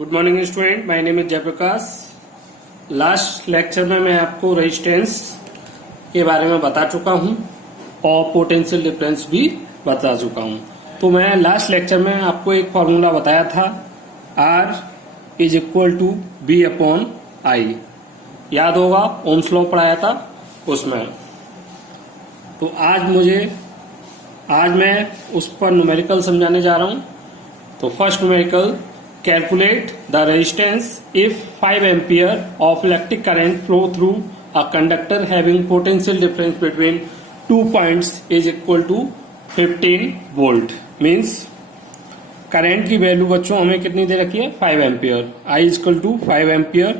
Good morning student, my name is Jayprakash. Last lecture में मैं आपको रेजिस्टेंस के बारे में बता चुका हूं और पोटेंशियल डिफरेंस भी बता चुका हूं। तो मैं लास्ट लेक्चर में आपको एक फॉर्मूला बताया था, R is equal to B upon I. याद होगा, ओम्स लॉ पढ़ाया था उसमें। तो आज मैं उस पर न्यूमेरिकल समझाने जा रहा हूं। तो first numerical, calculate the resistance if 5 ampere of electric current flow through a conductor having potential difference between 2 points is equal to 15 volt। Means current की वैल्यू बच्चों हमें कितनी दे रखी है, 5 ampere. I is equal to 5 ampere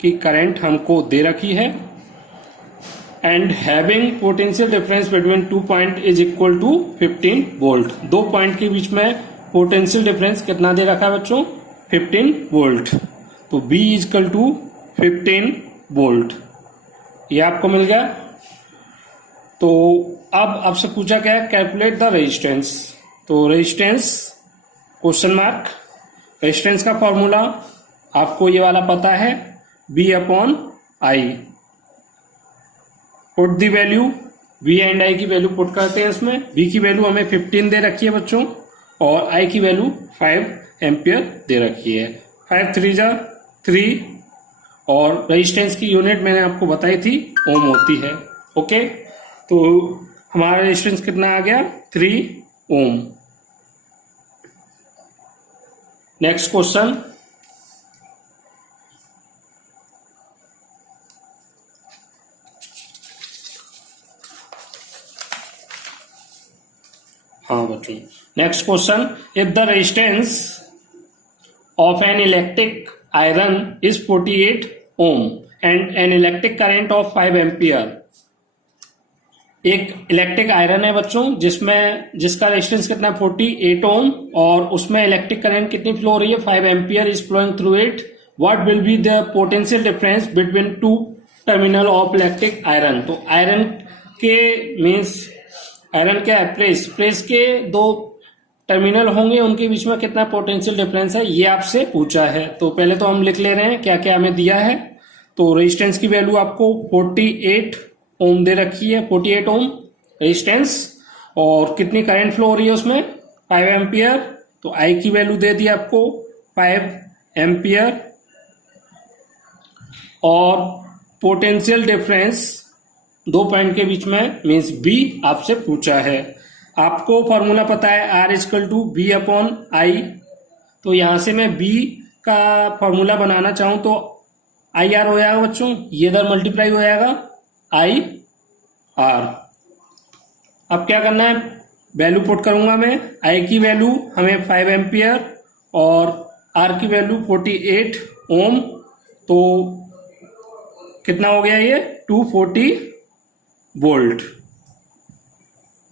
की current हमको दे रखी है and having potential difference between 2 point is equal to 15 volt. 2 point के बीच में पोटेंशियल डिफरेंस कितना दे रखा है बच्चों, 15 वोल्ट। तो B इजकल टू 15 वोल्ट, ये आपको मिल गया। तो अब आपसे पूछा गया है कैलकुलेट द रेजिस्टेंस। तो रेजिस्टेंस क्वेश्चन मार्क, रेजिस्टेंस का फॉर्मूला आपको ये वाला पता है, B upon I. Put the value, B and I की वैल्यू पुट करते हैं इसमें। B की वैल्यू हमें 15 दे रखी है बच्चों और I की वैल्यू 5 एम्पियर दे रखी है। 5 3 जा 3 और रेजिस्टेंस की यूनिट मैंने आपको बताई थी, ओम होती है। ओके, तो हमारा रेजिस्टेंस कितना आ गया, 3 ओम। नेक्स्ट क्वेश्चन, हाँ बच्चों, next question, if the resistance of an electric iron is 48 ohm and an electric current of 5 ampere. एक इलेक्ट्रिक आयरन है बच्चों जिसका रेजिस्टेंस कितना है, 48 ओम, और उसमें इलेक्ट्रिक करंट कितनी फ्लो हो रही है, 5 ampere is flowing through it. What will be the potential difference between 2 terminal of electric iron. तो आयरन के मीन्स आयरन क्या है, प्रेस के 2 टर्मिनल होंगे, उनके बीच में कितना पोटेंशियल डिफरेंस है, ये आपसे पूछा है। तो पहले तो हम लिख ले रहे हैं क्या क्या हमें दिया है। तो रेजिस्टेंस की वैल्यू आपको 48 ओम दे रखी है, 48 ओम रेजिस्टेंस, और कितनी करंट फ्लो हो रही है उसमें, 5 एम्पियर। तो आई की वैल्यू दे दी आपको 5 एम्पियर, और पोटेंशियल डिफरेंस 2 पॉइंट के बीच में मीन्स B आपसे पूछा है। आपको फॉर्मूला पता है, R is equal to B upon I. तो यहां से मैं B का फॉर्मूला बनाना चाहूं तो IR हो जाएगा बच्चों, ये इधर मल्टीप्लाई हो जाएगा IR। अब क्या करना है, वैल्यू पुट करूंगा मैं। I की वैल्यू हमें 5 एम्पियर और R की वैल्यू 48 ओम। तो कितना हो गया ये, 240 वोल्ट।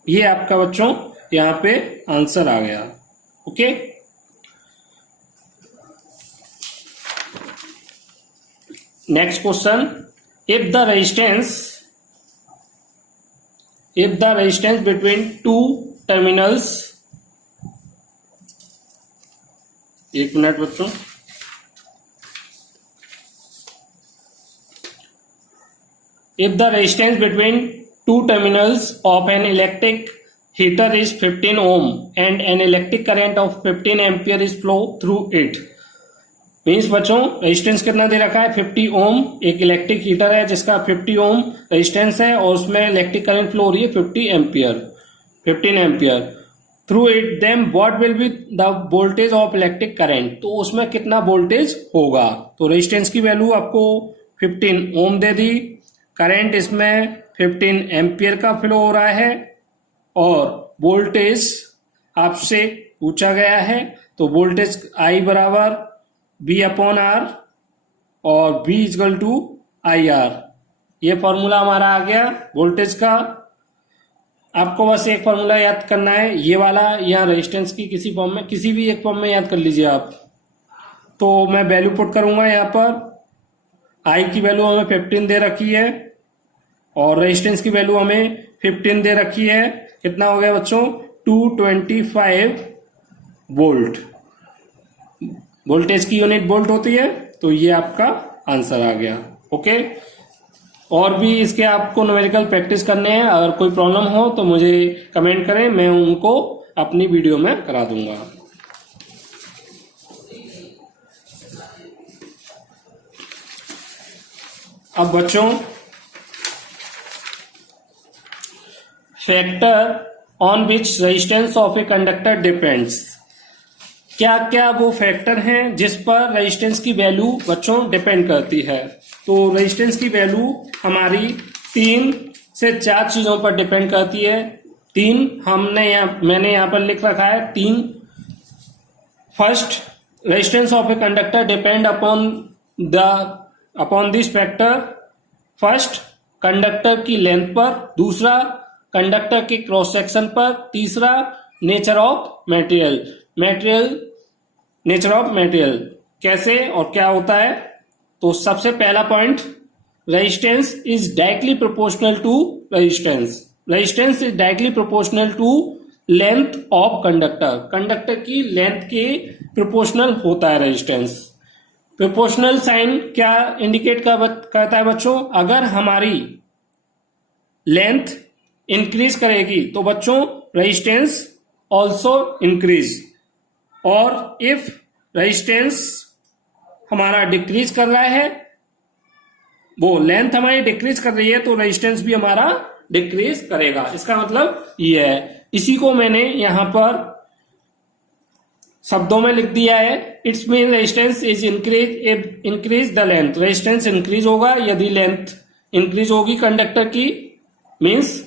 ये आपका बच्चों यहां पे आंसर आ गया। Okay, next question, if the resistance between 2 terminals, 1 minute बच्चों, if the resistance between 2 terminals of an electric heater is 15 ohm and an electric current of 15 ampere is flow through it। Means बच्चों resistance कितना दे रखा है, 50 ओम। एक electric heater है जिसका 50 ohm resistance है और उसमें इलेक्ट्रिक करंट फ्लो हो रही है 15 ampere through it, then what will be the voltage of electric current. तो उसमें कितना वोल्टेज होगा। तो रेजिस्टेंस की वैल्यू आपको 15 ओम दे दी, करंट इसमें 15 एम्पियर का फ्लो हो रहा है और वोल्टेज आपसे पूछा गया है। तो वोल्टेज I बराबर B अपॉन R और B इजकल टू IR। ये फॉर्मूला हमारा आ गया वोल्टेज का। आपको बस एक फॉर्मूला याद करना है, ये वाला, या रेजिस्टेंस की किसी फॉर्म में, किसी भी एक फॉर्म में याद कर लीजिए आप। तो मैं वैल्यू पुट करूंगा यहाँ पर। I की वैल्यू हमें 15 दे रखी है और रेजिस्टेंस की वैल्यू हमें 15 दे रखी है। कितना हो गया बच्चों, 225 वोल्ट। वोल्टेज की यूनिट वोल्ट होती है, तो ये आपका आंसर आ गया। ओके, और भी इसके आपको न्यूमेरिकल प्रैक्टिस करने हैं, अगर कोई प्रॉब्लम हो तो मुझे कमेंट करें, मैं उनको अपनी वीडियो में करा दूंगा। अब बच्चों, factor on which resistance of a conductor depends, क्या क्या वो फैक्टर हैं जिस पर रेजिस्टेंस की वैल्यू बच्चों डिपेंड करती है। तो रेजिस्टेंस की वैल्यू हमारी 3 से 4 चीजों पर डिपेंड करती है। 3 मैंने यहां पर लिख रखा है 3। First, resistance of a conductor depend upon this factor. First, conductor की लेंथ पर। दूसरा, कंडक्टर के क्रॉस सेक्शन पर। तीसरा, nature of material. Nature of material कैसे और क्या होता है। तो सबसे पहला point, resistance is directly proportional to resistance is directly proportional to length of conductor की लेंथ के प्रोपोर्शनल होता है रेजिस्टेंस। प्रोपोर्शनल साइन क्या इंडिकेट करता है बच्चों, अगर हमारी लेंथ इंक्रीज करेगी तो बच्चों रेजिस्टेंस ऑल्सो इंक्रीज, और इफ रेजिस्टेंस हमारा डिक्रीज कर रहा है, वो लेंथ हमारी डिक्रीज कर रही है, तो रेजिस्टेंस भी हमारा डिक्रीज करेगा। इसका मतलब ये है। इसी को मैंने यहां पर शब्दों में लिख दिया है। It's mean resistance is increase the length. Resistance increase होगा यदि लेंथ इंक्रीज होगी कंडक्टर की। मीन्स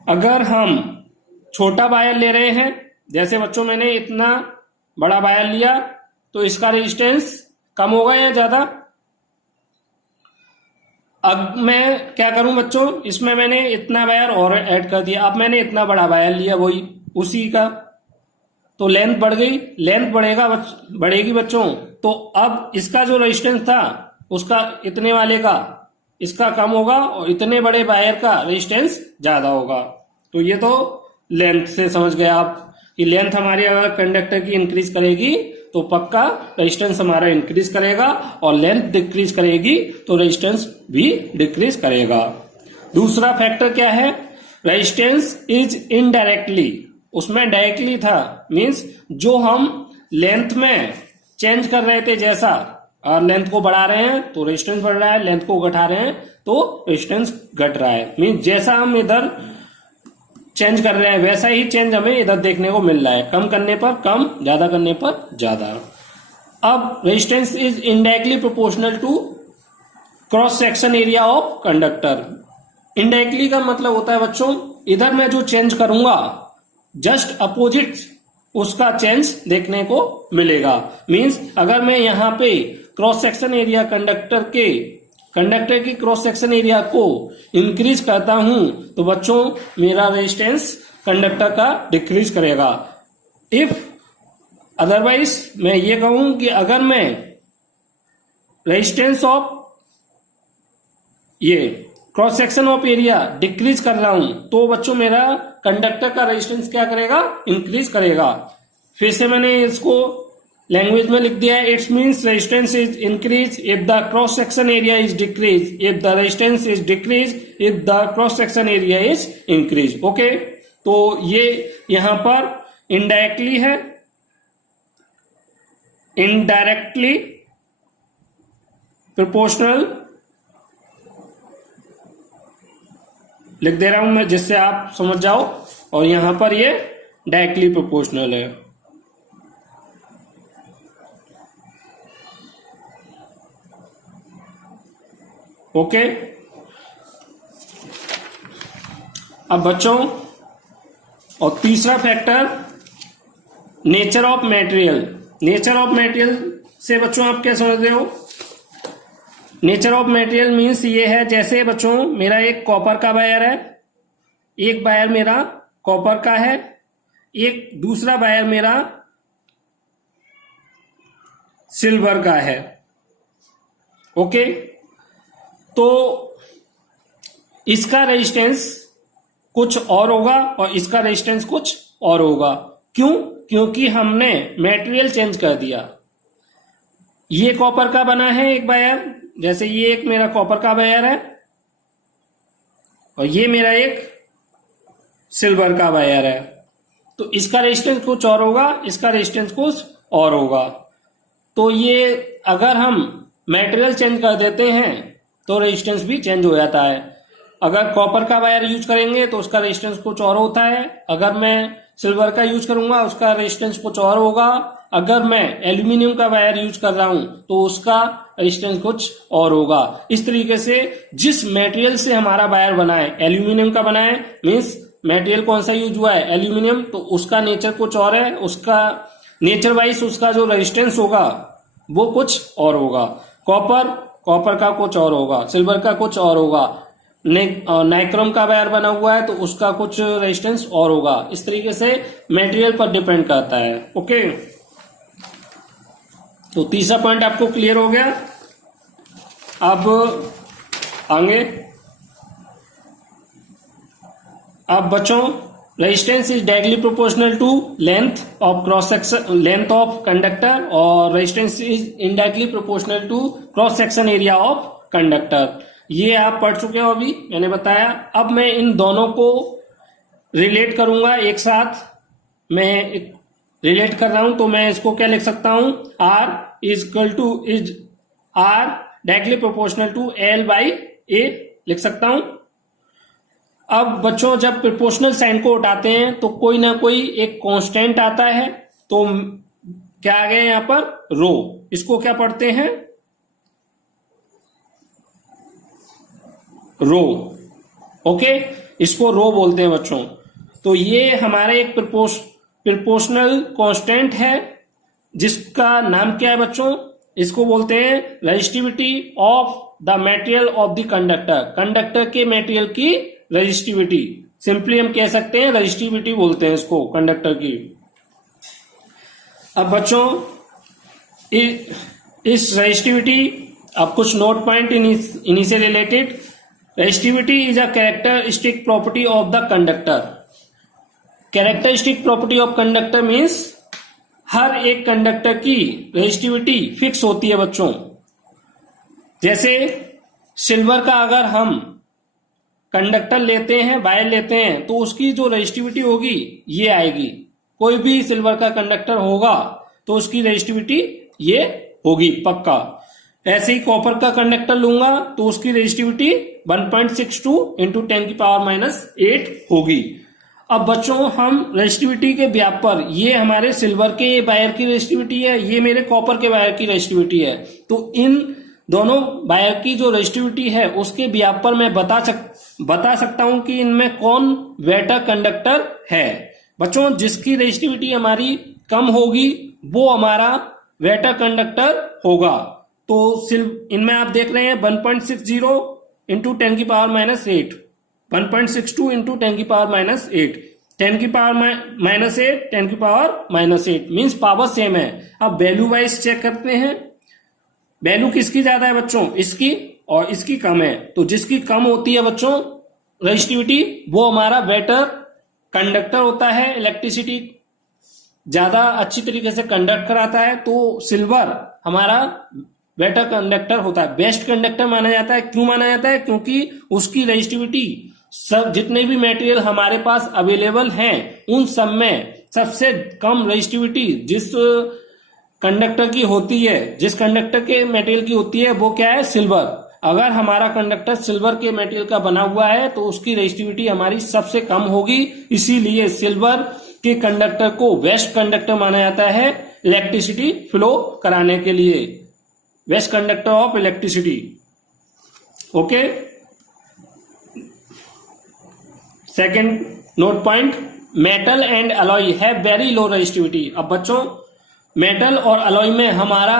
अगर हम छोटा वायर ले रहे हैं, जैसे बच्चों मैंने इतना बड़ा वायर लिया, तो इसका रेजिस्टेंस कम होगा या ज्यादा। अब मैं क्या करूं बच्चों, इसमें मैंने इतना वायर और ऐड कर दिया। अब मैंने इतना बड़ा वायर लिया, वही उसी का, तो लेंथ बढ़ गई। लेंथ बढ़ेगी बच्चों, तो अब इसका जो रेजिस्टेंस था उसका इतने वाले का इसका कम होगा, और इतने बड़े वायर का रेजिस्टेंस ज्यादा होगा। तो ये तो लेंथ से समझ गए आप कि लेंथ हमारी अगर कंडक्टर की इंक्रीज करेगी तो पक्का रेजिस्टेंस हमारा इंक्रीज करेगा, और लेंथ डिक्रीज करेगी तो रेजिस्टेंस भी डिक्रीज करेगा। दूसरा फैक्टर क्या है, रेजिस्टेंस इज इनडायरेक्टली। उसमें डायरेक्टली था, मींस जो हम लेंथ में चेंज कर रहे थे, जैसा और लेंथ को बढ़ा रहे हैं तो रेजिस्टेंस बढ़ रहा है, लेंथ को घटा रहे हैं तो रेजिस्टेंस घट रहा है। मींस जैसा हम इधर चेंज कर रहे हैं वैसा ही चेंज हमें इधर देखने को मिल रहा है, कम करने पर कम, ज्यादा करने पर ज्यादा। अब resistance is indirectly proportional to cross section area of conductor. Indirectly का मतलब होता है बच्चों, इधर मैं जो चेंज करूंगा जस्ट अपोजिट उसका चेंज देखने को मिलेगा। मींस अगर मैं यहां पे क्रॉस सेक्शन एरिया कंडक्टर की क्रॉस सेक्शन एरिया को इंक्रीज करता हूं तो बच्चों मेरा रेजिस्टेंस कंडक्टर का डिक्रीज करेगा। इफ अदरवाइज मैं ये कहूं कि अगर मैं रेजिस्टेंस ऑफ ये cross section of area decrease कर रहा हूं तो बच्चों मेरा कंडक्टर का रेजिस्टेंस क्या करेगा, इंक्रीज करेगा। फिर से मैंने इसको लैंग्वेज में लिख दिया है, it's means resistance is increase if the cross section area is decrease, if the resistance is decrease if the cross section area is increase. Okay, तो ये यहां पर इनडायरेक्टली है, इनडायरेक्टली प्रोपोर्शनल लिख दे रहा हूं मैं जिससे आप समझ जाओ, और यहां पर ये डायरेक्टली प्रोपोर्शनल है। ओके, अब बच्चों और तीसरा factor nature of material. Nature of material से बच्चों आप क्या समझ रहे हो, नेचर ऑफ मटेरियल मीन्स ये है, जैसे बच्चों मेरा एक कॉपर का वायर है, एक वायर मेरा कॉपर का है, एक दूसरा वायर मेरा सिल्वर का है। ओके, तो इसका रेजिस्टेंस कुछ और होगा और इसका रेजिस्टेंस कुछ और होगा। क्यों? क्योंकि हमने मटेरियल चेंज कर दिया। ये कॉपर का बना है एक वायर, जैसे ये एक मेरा कॉपर का वायर है और ये मेरा एक सिल्वर का वायर है, तो इसका रेजिस्टेंस कुछ और होगा, इसका रेजिस्टेंस कुछ और होगा। तो ये अगर हम मटेरियल चेंज कर देते हैं तो रेजिस्टेंस भी चेंज हो जाता है। अगर कॉपर का वायर यूज करेंगे तो उसका रेजिस्टेंस कुछ और होता है, अगर मैं सिल्वर का यूज करूंगा उसका रेजिस्टेंस कुछ और होगा, अगर मैं एल्यूमिनियम का वायर यूज कर रहा हूं तो उसका रेजिस्टेंस कुछ और होगा। इस तरीके से जिस मटेरियल से हमारा वायर बना है, एल्यूमिनियम का बना है मीन्स मटेरियल कौन सा यूज हुआ है, एल्यूमिनियम, तो उसका नेचर कुछ और है, उसका नेचर वाइज उसका जो रेजिस्टेंस होगा वो कुछ और होगा। कॉपर का कुछ और होगा, सिल्वर का कुछ और होगा, नाइक्रोम का वायर बना हुआ है तो उसका कुछ रेजिस्टेंस और होगा। इस तरीके से मटेरियल पर डिपेंड करता है। ओके, तो तीसरा पॉइंट आपको क्लियर हो गया। अब आगे, अब बच्चों resistance is directly proportional to length of cross section, length of conductor, और resistance is indirectly proportional to cross section area of conductor. ये आप पढ़ चुके हो, अभी मैंने बताया। अब मैं इन दोनों को रिलेट करूंगा एक साथ, मैं रिलेट कर रहा हूं तो मैं इसको क्या लिख सकता हूं, R is R directly proportional to L by A लिख सकता हूं। अब बच्चों जब प्रोपोर्शनल साइन को उठाते हैं तो कोई ना कोई एक कांस्टेंट आता है, तो क्या आ गया यहां पर, रो। इसको क्या पढ़ते हैं, रो। ओके, इसको रो बोलते हैं बच्चों। तो ये हमारा एक प्रोपोर्शनल कांस्टेंट है जिसका नाम क्या है बच्चों, इसको बोलते हैं resistivity of the material of the conductor. Conductor के मटेरियल की रेजिस्टिविटी, सिंपली हम कह सकते हैं रेजिस्टिविटी बोलते हैं इसको कंडक्टर की। अब बच्चों इस रेजिस्टिविटी, अब कुछ नोट पॉइंट इन्हीं से related. Resistivity is a characteristic property of the conductor. Characteristic property of conductor means हर एक कंडक्टर की रेजिस्टिविटी फिक्स होती है बच्चों। जैसे सिल्वर का अगर हम कंडक्टर लेते हैं, वायर लेते हैं, तो उसकी जो रेजिस्टिविटी होगी ये आएगी। कोई भी सिल्वर का कंडक्टर होगा तो उसकी रेजिस्टिविटी ये होगी पक्का। ऐसे ही कॉपर का कंडक्टर लूंगा तो उसकी रेजिस्टिविटी 1.62 इंटू 10⁻⁸ होगी। अब बच्चों हम रेजिस्टिविटी के व्याप पर, ये हमारे सिल्वर के वायर की रेजिस्टिविटी है, ये मेरे कॉपर के वायर की रेजिस्टिविटी है, तो इन दोनों वायर की जो रेजिस्टिविटी है उसके व्याप पर मैं बता सकता हूं कि इनमें कौन वेटर कंडक्टर है। बच्चों जिसकी रेजिस्टिविटी हमारी कम होगी वो हमारा वेटर कंडक्टर होगा। तो इनमें आप देख रहे हैं 1.60 into 10⁻⁸, 1.62 into 10⁻⁸, 10⁻⁸, 10⁻⁸ means power same है। अब वैल्यू वाइज चेक करते हैं, वैल्यू किसकी ज्यादा है बच्चों, इसकी, और इसकी कम है। तो जिसकी कम होती है बच्चों रेजिस्टिविटी, वो हमारा बेटर कंडक्टर होता है, इलेक्ट्रिसिटी ज्यादा अच्छी तरीके से कंडक्ट कराता है। तो सिल्वर हमारा बेटर कंडक्टर होता है, बेस्ट कंडक्टर माना जाता है। क्यों माना जाता है, क्योंकि उसकी रेजिस्टिविटी सब जितने भी मटेरियल हमारे पास अवेलेबल हैं उन सब में सबसे कम रेजिस्टिविटी जिस कंडक्टर की होती है, जिस कंडक्टर के मटेरियल की होती है वो क्या है, सिल्वर। अगर हमारा कंडक्टर सिल्वर के मटेरियल का बना हुआ है तो उसकी रेजिस्टिविटी हमारी सबसे कम होगी। इसीलिए सिल्वर के कंडक्टर को बेस्ट कंडक्टर माना जाता है इलेक्ट्रिसिटी फ्लो कराने के लिए, best conductor of electricity. Okay, second note point, metal and alloy have very low resistivity. अब बच्चों मेटल और अलॉय में हमारा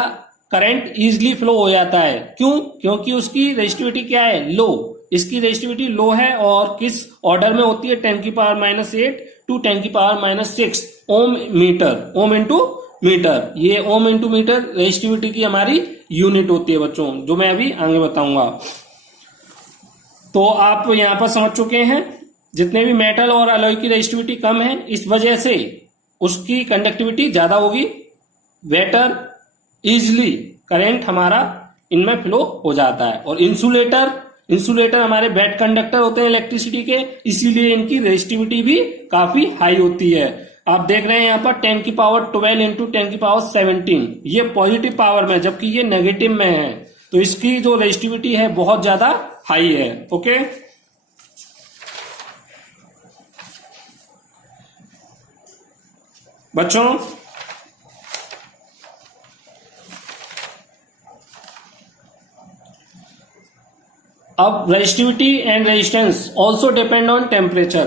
करंट इजीली फ्लो हो जाता है। क्यों, क्योंकि उसकी रेजिस्टिविटी क्या है, लो। इसकी रेजिस्टिविटी लो है और किस ऑर्डर में होती है, 10⁻⁸ to 10⁻⁶ ohm metre, ohm into metre. ये ओम इंटू मीटर रेजिस्टिविटी की हमारी यूनिट होती है बच्चों, जो मैं अभी आगे बताऊंगा। तो आप यहां पर समझ चुके हैं, जितने भी मेटल और अलॉय की रेजिस्टिविटी कम है इस वजह से उसकी कंडक्टिविटी ज्यादा होगी, वेटर इजिली करंट हमारा इनमें फ्लो हो जाता है। और इंसुलेटर हमारे बैड कंडक्टर होते हैं इलेक्ट्रिसिटी के, इसीलिए इनकी रेजिस्टिविटी भी काफी हाई होती है। आप देख रहे हैं यहाँ पर 10 की पावर 12 इंटू 10 की पावर 17, ये पॉजिटिव पावर में, जबकि ये नेगेटिव में है, तो इसकी जो रेजिस्टिविटी है बहुत ज्यादा हाई है। ओके, बच्चों अब resistivity and resistance also depend on temperature.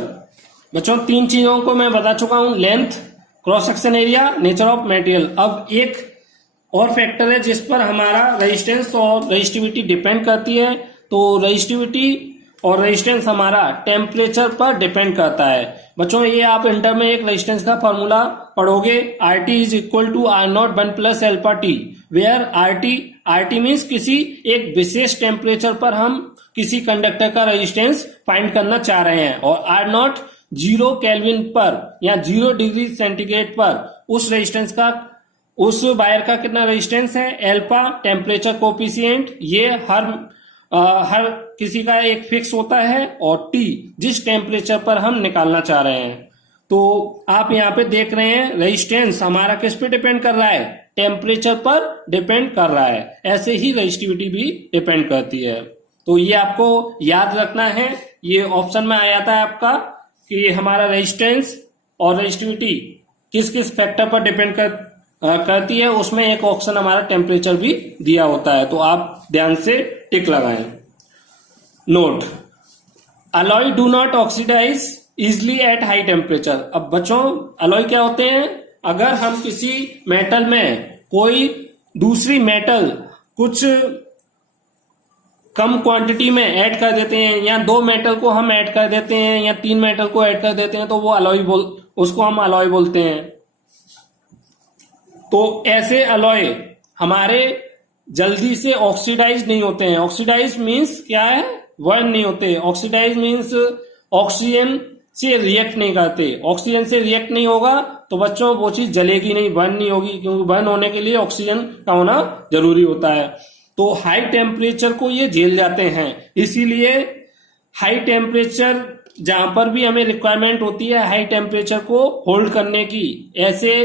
बच्चों 3 चीजों को मैं बता चुका हूं, length, cross section area, nature of material. अब एक और फैक्टर है जिस पर हमारा रेजिस्टेंस और रेजिस्टिविटी डिपेंड करती है, तो रेजिस्टिविटी और रेजिस्टेंस हमारा टेम्परेचर पर डिपेंड करता है। बच्चों ये आप इंटर में एक रेजिस्टेंस का फॉर्मूला पढ़ोगे, RT is equal to R0 1 plus alpha T, where RT means किसी एक विशेष टेम्परेचर पर हम किसी कंडक्टर का रेजिस्टेंस फाइंड करना चाह रहे हैं, और R0 0 केल्विन पर या 0 डिग्री सेंटीग्रेड पर उस रेजिस्टेंस का, उस वायर का कितना रेजिस्टेंस है, एल्फा टेम्परेचर कोफिशिएंट, ये हर किसी का एक फिक्स होता है, और टी जिस टेम्परेचर पर हम निकालना चाह रहे हैं। तो आप यहाँ पे देख रहे हैं रेजिस्टेंस हमारा किस पे डिपेंड कर रहा है, टेम्परेचर पर डिपेंड कर रहा है। ऐसे ही रेजिस्टिविटी भी डिपेंड करती है। तो ये आपको याद रखना है, ये ऑप्शन में आ जाता है आपका कि हमारा रेजिस्टेंस और रेजिस्टिविटी किस किस फैक्टर पर डिपेंड करती है, उसमें एक ऑप्शन हमारा टेम्परेचर भी दिया होता है, तो आप ध्यान से टिक लगाएं। Note, alloy do not oxidise easily at high temperature. अब बच्चों अलॉय क्या होते हैं, अगर हम किसी मेटल में कोई दूसरी मेटल कुछ कम क्वांटिटी में ऐड कर देते हैं, या 2 मेटल को हम ऐड कर देते हैं, या 3 मेटल को ऐड कर देते हैं, तो वो उसको हम अलॉय बोलते हैं। तो ऐसे अलॉय हमारे जल्दी से ऑक्सीडाइज नहीं होते हैं। ऑक्सीडाइज मीन्स क्या है, बर्न नहीं होते। ऑक्सीडाइज मीन्स ऑक्सीजन से रिएक्ट नहीं करते। ऑक्सीजन से रिएक्ट नहीं होगा तो बच्चों वो चीज जलेगी नहीं, बर्न नहीं होगी, क्योंकि बर्न होने के लिए ऑक्सीजन का होना जरूरी होता है। तो हाई टेम्परेचर को ये झेल जाते हैं, इसीलिए हाई टेम्परेचर जहां पर भी हमें रिक्वायरमेंट होती है हाई टेम्परेचर को होल्ड करने की, ऐसे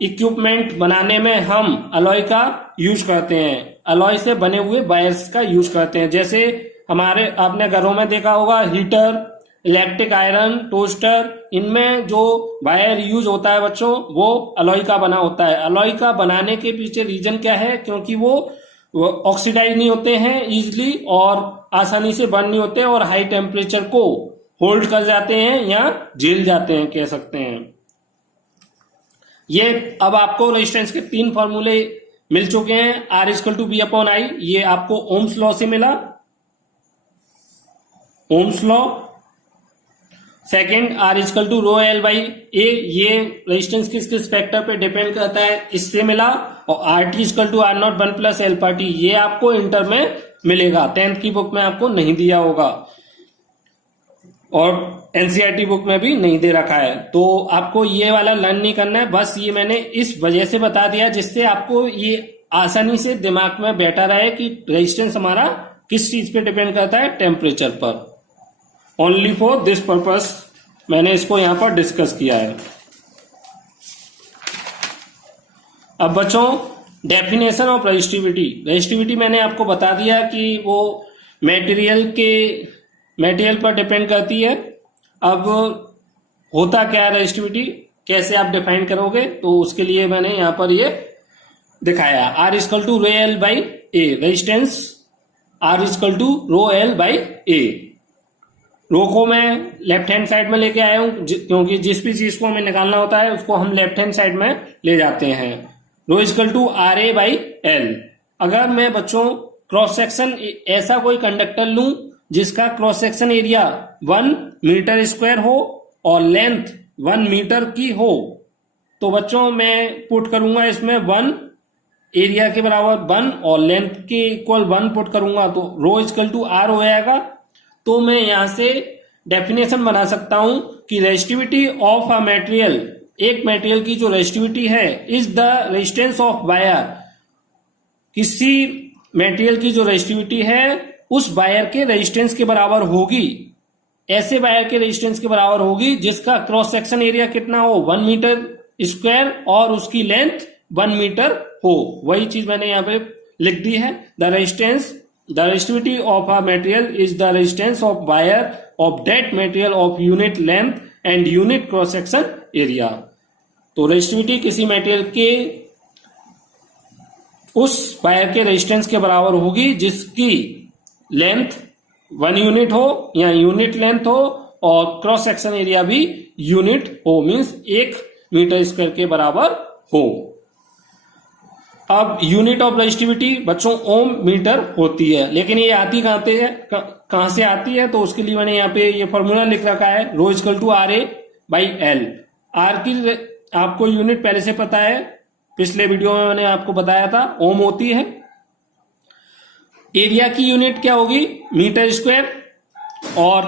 इक्विपमेंट बनाने में हम अलॉय का यूज करते हैं, अलॉय से बने हुए वायर्स का यूज करते हैं। जैसे हमारे आपने घरों में देखा होगा हीटर, इलेक्ट्रिक आयरन, टोस्टर, इनमें जो वायर यूज होता है बच्चों वो अलॉय का बना होता है। अलॉय का बनाने के पीछे रीजन क्या है, क्योंकि वो ऑक्सीडाइज नहीं होते हैं इजिली और आसानी से बर्न नहीं होते, और हाई टेम्परेचर को होल्ड कर जाते हैं या झेल जाते हैं कह सकते हैं। ये अब आपको रेजिस्टेंस के 3 फॉर्मूले मिल चुके हैं। R equal to B upon I, ये आपको ओम्स लॉ से मिला, Ohm's law. Second R equal to rho L by A, ये रेजिस्टेंस किस किस फैक्टर पे डिपेंड करता है, इससे मिला। और RT equal to R0 1 plus alpha T, ये आपको इंटर में मिलेगा, 10th की बुक में आपको नहीं दिया होगा और एनसीईआरटी बुक में भी नहीं दे रखा है। तो आपको ये वाला लर्न नहीं करना है, बस ये मैंने इस वजह से बता दिया जिससे आपको ये आसानी से दिमाग में बैठा रहे कि रेजिस्टेंस हमारा किस चीज पे डिपेंड करता है, टेम्परेचर पर। ओनली फॉर दिस पर्पस मैंने इसको यहां पर डिस्कस किया है। अब बच्चों डेफिनेशन ऑफ रेजिस्टिविटी। रेजिस्टिविटी मैंने आपको बता दिया कि वो मटेरियल पर डिपेंड करती है। अब होता क्या है रेजिस्टिविटी, कैसे आप डिफाइन करोगे, तो उसके लिए मैंने यहां पर ये दिखाया। R equal to rho L by A, resistance R equal to rho L by A. Rho को मैं लेफ्ट हैंड साइड में लेके आया हूं, क्योंकि जिस भी चीज को हमें निकालना होता है उसको हम लेफ्ट हैंड साइड में ले जाते हैं। Rho equal to R A by L. अगर मैं बच्चों क्रॉस सेक्शन ऐसा कोई कंडक्टर लूं जिसका cross section area 1 metre square हो और लेंथ 1 मीटर की हो, तो बच्चों मैं पुट करूंगा इसमें 1 एरिया के बराबर 1 और लेंथ के इक्वल 1 पुट करूंगा, तो रो इक्वल टू आर हो जाएगा। तो मैं यहां से डेफिनेशन बना सकता हूं कि रेजिस्टिविटी ऑफ अ मटेरियल, एक मटेरियल की जो रेजिस्टिविटी है, is the resistance of wire किसी मटेरियल की जो रेजिस्टिविटी है उस वायर के रेजिस्टेंस के बराबर होगी, ऐसे वायर के रेजिस्टेंस के बराबर होगी जिसका क्रॉस सेक्शन एरिया कितना हो 1 मीटर स्क्वायर और उसकी लेंथ 1 मीटर हो। वही चीज मैंने यहाँ पे लिख दी है। The resistivity of a material is the resistance of wire of that material of unit length and unit cross section area. तो रेजिस्टिविटी किसी मटेरियल के उस वायर के रेजिस्टेंस के बराबर होगी जिसकी लेंथ 1 यूनिट हो या यूनिट लेंथ हो और क्रॉस सेक्शन एरिया भी यूनिट हो, मींस 1 मीटर स्क्वायर के बराबर हो। अब यूनिट ऑफ रेजिस्टिविटी बच्चों ओम मीटर होती है, लेकिन ये आती कहां से आती है, तो उसके लिए मैंने यहाँ पे ये फॉर्मूला लिख रखा है, रो इक्वल टू RA/L। आर की आपको यूनिट पहले से पता है, पिछले वीडियो में मैंने आपको बताया था, ओम होती है। एरिया की यूनिट क्या होगी मीटर स्क्वायर और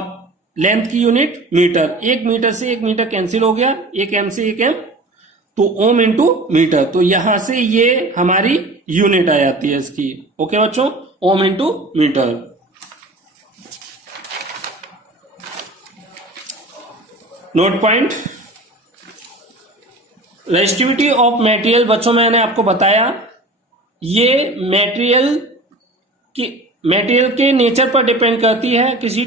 लेंथ की यूनिट मीटर। 1 मीटर से 1 मीटर कैंसिल हो गया, 1 m से 1 m, तो ओम इंटू मीटर। तो यहां से ये हमारी यूनिट आ जाती है इसकी। ओके बच्चों, ohm into metre. Note point, resistivity of material बच्चों मैंने आपको बताया, ये मटेरियल के नेचर पर डिपेंड करती है, किसी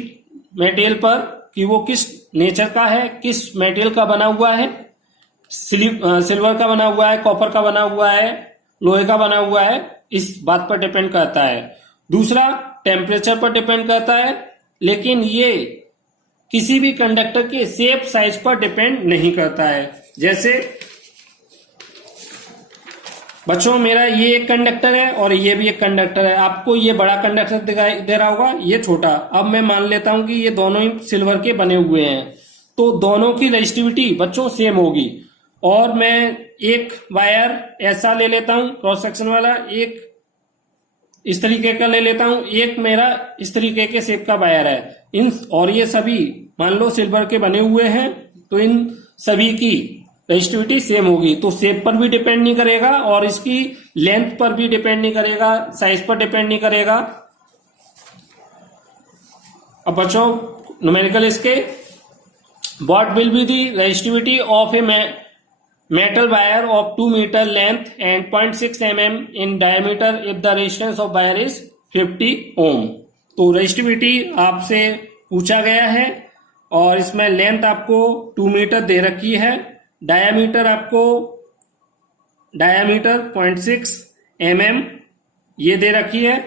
मटेरियल पर कि वो किस नेचर का है, किस मटेरियल का बना हुआ है, सिल्वर का बना हुआ है, कॉपर का बना हुआ है, लोहे का बना हुआ है, इस बात पर डिपेंड करता है। दूसरा टेम्परेचर पर डिपेंड करता है, लेकिन ये किसी भी कंडक्टर के शेप साइज पर डिपेंड नहीं करता है। जैसे बच्चों मेरा ये एक कंडक्टर है और ये भी एक कंडक्टर है, आपको ये बड़ा कंडक्टर दिखाई दे रहा होगा, ये छोटा। अब मैं मान लेता हूं कि ये दोनों ही सिल्वर के बने हुए हैं, तो दोनों की रेजिस्टिविटी बच्चों सेम होगी। और मैं एक वायर ऐसा ले लेता हूं क्रॉस सेक्शन वाला, एक इस तरीके का ले लेता हूं, एक मेरा इस तरीके के शेप का वायर है। और ये सभी मान लो सिल्वर के बने हुए हैं, तो इन सभी की रेजिस्टिविटी सेम होगी। तो शेप पर भी डिपेंड नहीं करेगा और इसकी लेंथ पर भी डिपेंड नहीं करेगा, साइज पर डिपेंड नहीं करेगा। अब बच्चों न्यूमेरिकल इसके, what will be the resistivity of A metal wire of 2 meter length and 0.6 mm in diameter if the resistance of wire is 50 ohm। तो रेजिस्टिविटी आपसे पूछा गया है और इसमें लेंथ आपको 2 मीटर दे रखी है, डायामीटर 0.6 mm ये दे रखी है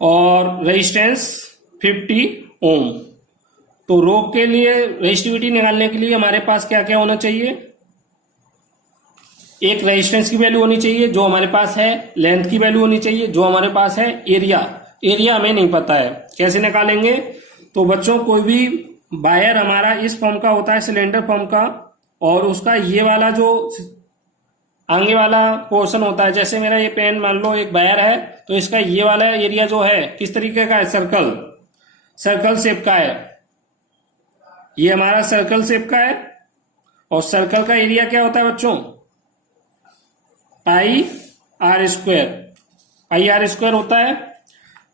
और रेजिस्टेंस 50 ओम। तो रो के लिए रेजिस्टिविटी निकालने के लिए हमारे पास क्या क्या होना चाहिए, एक रेजिस्टेंस की वैल्यू होनी चाहिए जो हमारे पास है, लेंथ की वैल्यू होनी चाहिए जो हमारे पास है, एरिया हमें नहीं पता है, कैसे निकालेंगे। तो बच्चों कोई भी वायर हमारा इस फॉर्म का होता है, सिलेंडर फॉर्म का, और उसका ये वाला जो आगे वाला पोर्शन होता है, जैसे मेरा ये पेन मान लो एक वायर है, तो इसका ये वाला एरिया जो है किस तरीके का है, सर्कल शेप का है, ये हमारा सर्कल शेप का है। और सर्कल का एरिया क्या होता है बच्चों, पाई आर स्क्वायर होता है।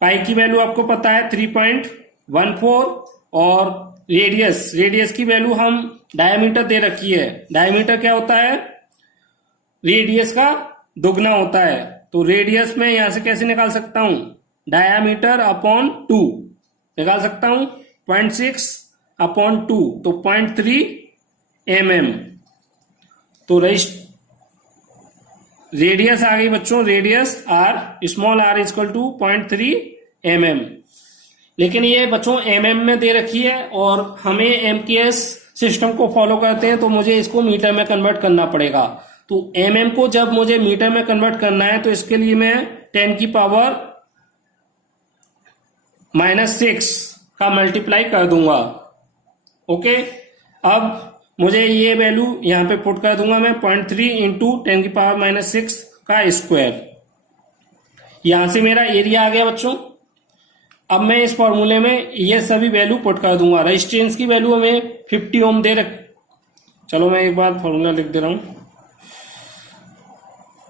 पाई की वैल्यू आपको पता है 3.14 और रेडियस की वैल्यू हम डायमीटर दे रखी है। डायमीटर क्या होता है, रेडियस का दुगना होता है। तो रेडियस में यहां से कैसे निकाल सकता हूं, डायमीटर अपॉन 2 निकाल सकता हूं, 0.6 अपॉन 2 तो 0.3 mm। तो रेडियस आ गई बच्चों, radius R, small R equal to 0.3 mm। लेकिन ये बच्चों mm में दे रखी है और हमें MKS सिस्टम को फॉलो करते हैं, तो मुझे इसको मीटर में कन्वर्ट करना पड़ेगा। तो mm को जब मुझे मीटर में कन्वर्ट करना है तो इसके लिए मैं 10 की पावर -6 का मल्टीप्लाई कर दूंगा। ओके, अब मुझे ये वैल्यू यहां पे पुट कर दूंगा मैं, 0.3 इंटू 10 की पावर -6 का स्क्वायर। यहां से मेरा एरिया आ गया बच्चों। अब मैं इस फॉर्मूले में ये सभी वैल्यू पुट कर दूंगा। रेजिस्टेंस की वैल्यू हमें 50 ओम दे रख, चलो मैं एक बार फॉर्मूला लिख दे रहा हूं।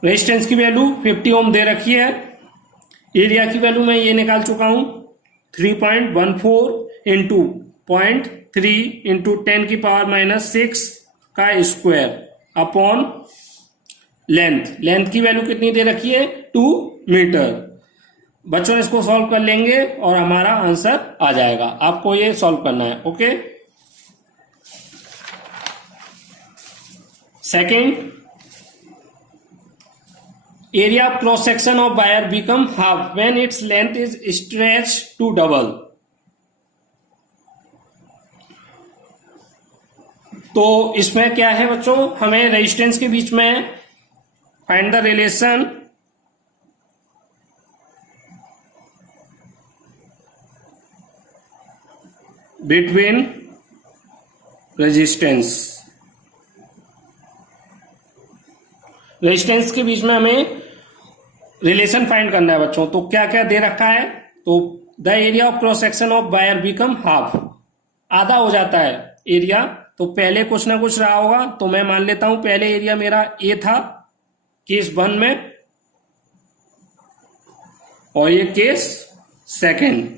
रेजिस्टेंस की वैल्यू 50 ओम दे रखी है। एरिया की वैल्यू मैं ये निकाल चुका हूं 3.14 इंटू 0.3 इंटू 10 की पावर -6 का स्क्वायर अपॉन लेंथ की वैल्यू कितनी दे रखी है 2 मीटर। बच्चों इसको सॉल्व कर लेंगे और हमारा आंसर आ जाएगा। आपको ये सॉल्व करना है। Okay, second, area of cross section of wire become half when its length is stretched to double। तो इसमें क्या है बच्चों, हमें रेजिस्टेंस के बीच में find the relation between resistance के बीच में हमें रिलेशन फाइंड करना है बच्चों। तो क्या क्या दे रखा है, तो the area of cross section of wire become half, आधा हो जाता है एरिया। तो पहले कुछ ना कुछ रहा होगा, तो मैं मान लेता हूं पहले एरिया मेरा ए था केस 1 में, और ये केस सेकंड,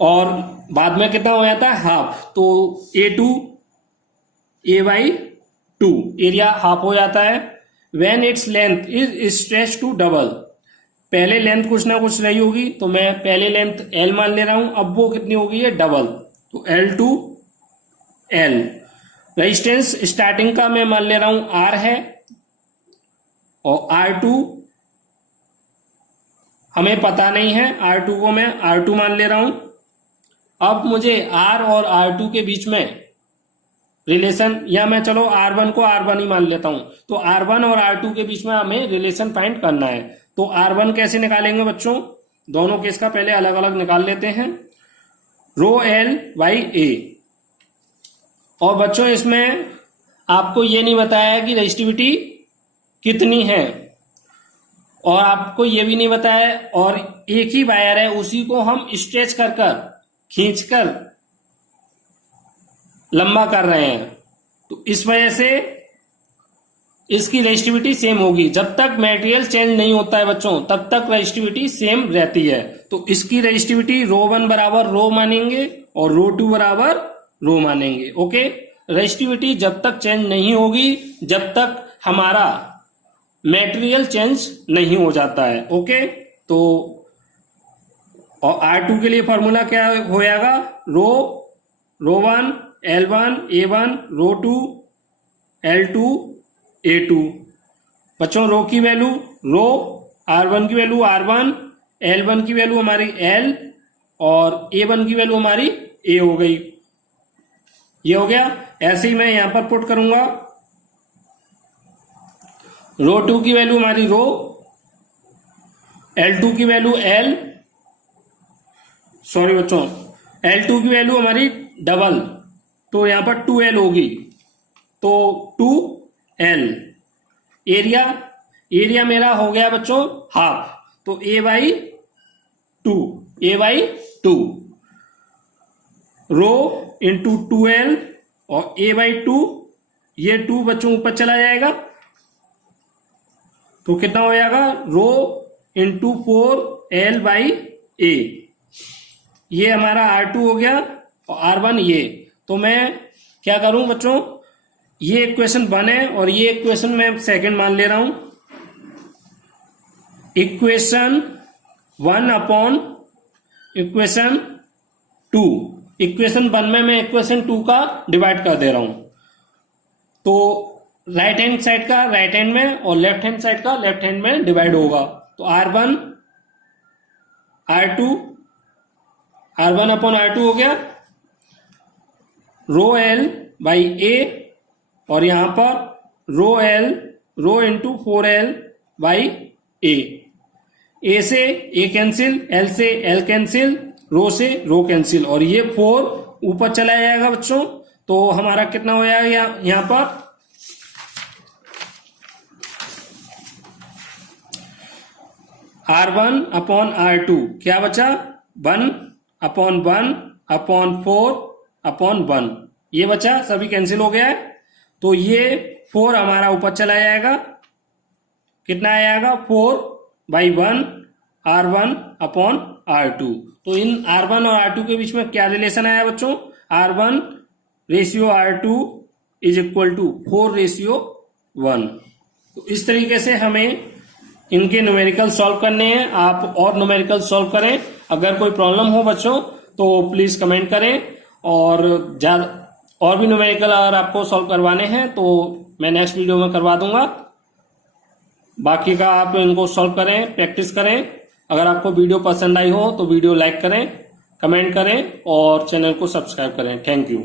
और बाद में कितना हो जाता है हाफ। तो A2 A/2 एरिया हाफ हो जाता है। When its length is stretched to double, पहले लेंथ कुछ ना कुछ रही होगी, तो मैं पहले लेंथ L मान ले रहा हूं, अब वो कितनी होगी है डबल, तो L2L। रेजिस्टेंस स्टार्टिंग का मैं मान ले रहा हूं R है, और R2 हमें पता नहीं है, R2 को मैं R2 मान ले रहा हूं। अब मुझे R और R2 के बीच में रिलेशन, या मैं चलो R1 को R1 ही मान लेता हूं, तो R1 और R2 के बीच में हमें रिलेशन फाइंड करना है। तो R1 कैसे निकालेंगे बच्चों, दोनों केस का पहले अलग अलग निकाल लेते हैं, ρL/A। और बच्चों इसमें आपको ये नहीं बताया कि रेजिस्टिविटी कितनी है, और आपको ये भी नहीं बताया, और एक ही वायर है उसी को हम स्ट्रेच कर खींचकर लंबा कर रहे हैं, तो इस वजह से इसकी रेजिस्टिविटी सेम होगी। जब तक मटेरियल चेंज नहीं होता है बच्चों, तब तक रेजिस्टिविटी सेम रहती है। तो इसकी रेजिस्टिविटी ρ1 बराबर रो मानेंगे और ρ2 बराबर रो मानेंगे। ओके, रेजिस्टिविटी जब तक चेंज नहीं होगी जब तक हमारा मटेरियल चेंज नहीं हो जाता है। ओके, तो और R2 के लिए फॉर्मूला क्या हो जाएगा, ρ1 L1 A1 ρ2 L2 A2। बच्चों रो की वैल्यू रो, R1 की वैल्यू R1, L1 की वैल्यू हमारी L, और A1 की वैल्यू हमारी A हो गई। ये हो गया। ऐसे ही मैं यहां पर पुट करूंगा, ρ2 की वैल्यू हमारी रो, L2 की वैल्यू L, सॉरी बच्चों L2 की वैल्यू हमारी डबल, तो यहां पर 2L होगी, तो 2L। एरिया मेरा हो गया बच्चों हाफ, तो A/2 रो इंटू 2L, और A/2, ये 2 बच्चों ऊपर चला जाएगा, तो कितना हो जाएगा रो इंटू 4L/A। ये हमारा R2 हो गया, और R1 ये। तो मैं क्या करूं बच्चों, ये इक्वेशन 1 है और ये इक्वेशन मैं सेकंड मान ले रहा हूं। Equation 1 upon equation 2। इक्वेशन 1 में मैं इक्वेशन 2 का डिवाइड कर दे रहा हूं, तो राइट हैंड साइड का राइट हैंड में और लेफ्ट हैंड साइड का लेफ्ट हैंड में डिवाइड होगा। तो R1 अपॉन R2 हो गया, ρL/A, और यहां पर रो इंटू 4L/A। A से A कैंसिल, L से L कैंसिल, रो से रो कैंसिल, और ये 4 ऊपर चला जाएगा बच्चों। तो हमारा कितना हो जाएगा यहां पर, R1 अपॉन R2 क्या बचा, 1 अपॉन 1 अपॉन 4 अपॉन 1, ये बचा, सभी कैंसिल हो गया है। तो ये 4 हमारा ऊपर चला जाएगा, कितना आएगा 4/1 R1/R2। तो इन R1 और R2 के बीच में क्या रिलेशन आया बच्चों, R1:R2 इज इक्वल टू 4:1। तो इस तरीके से हमें इनके न्यूमेरिकल सॉल्व करने हैं। आप और न्यूमेरिकल सॉल्व करें। अगर कोई प्रॉब्लम हो बच्चों तो प्लीज कमेंट करें, और भी न्यूमेरिकल अगर आपको सॉल्व करवाने हैं तो मैं नेक्स्ट वीडियो में करवा दूंगा। बाकी का आप इनको सॉल्व करें, प्रैक्टिस करें। अगर आपको वीडियो पसंद आई हो तो वीडियो लाइक करें, कमेंट करें और चैनल को सब्सक्राइब करें। Thank you.